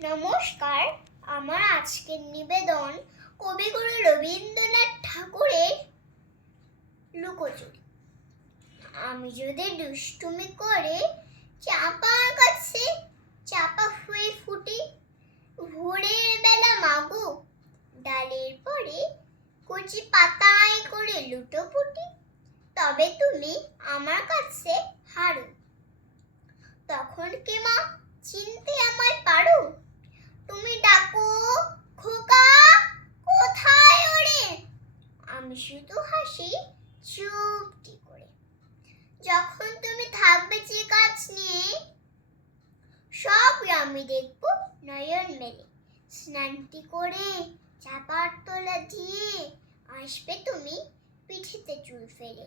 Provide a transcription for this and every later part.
নমস্কার, আমার আজকের নিবেদন কবিগুরু রবীন্দ্রনাথ ঠাকুরের লুকোচুরি। আমি যদি দুষ্টুমি করে চাপার কাছে চাপা হয়ে ফুটি, ভোরের বেলা মাগো ডালের পরে কচি পাতায় করে লুটোপুটি, তবে তুমি আমার কাছে হারো। তখন কি মা চিনতে আমায় পারো? তুমি ডাকো, খোকা কোথায় ওরে? আমি শুধু হাসি চুপটি করে। যখন তুমি থাকবে যে কাজ নিয়ে, সব আমি দেখবো নয়ন মেলে। স্নানটি করে চাপার তলা দিয়ে আসবে তুমি পিঠেতে চুল ফেলে।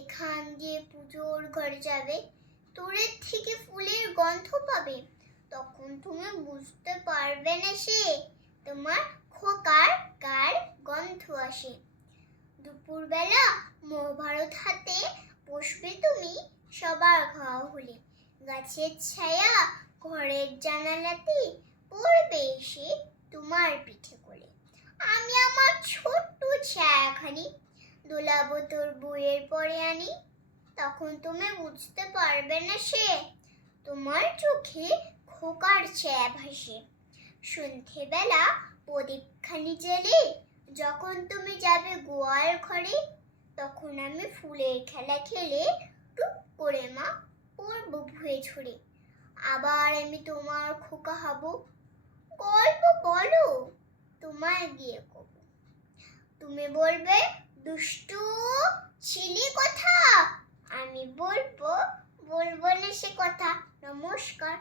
এখান দিয়ে পুজোর ঘরে যাবে, দূরের থেকে ফুলের গন্ধ পাবে। তখন তুমি বুঝতে পারবে না সে তোমার খোকার গার গন্ধ আসে। দুপুরবেলা মহাভারত হাতে বসবে তুমি সবার খাওয়া হলে। গাছের ছায়া ঘরের জানালাতে পড়বে এসে তোমার পিঠে কোলে। আমি আমার ছোট্ট ছায়াখানি দোলাবো তোর বইয়ের পরে আনি। তখন তুমি বুঝতে পারবে না সে তোমার চোখে খোকার ছায়া ভাসে। সন্ধেবেলা প্রদীপখানি জেলে যখন তুমি যাবে গোয়াল ঘরে, তখন আমি ফুলের খেলা খেলে টুক করে মা পড়বো ভুয়ে ঝরে। আবার আমি তোমার খোকা হব, গল্প বলো তোমায় গিয়ে কব। তুমি বলবে দুষ্টু ছিলি কথা, আমি বলবো না সে কথা। নমস্কার।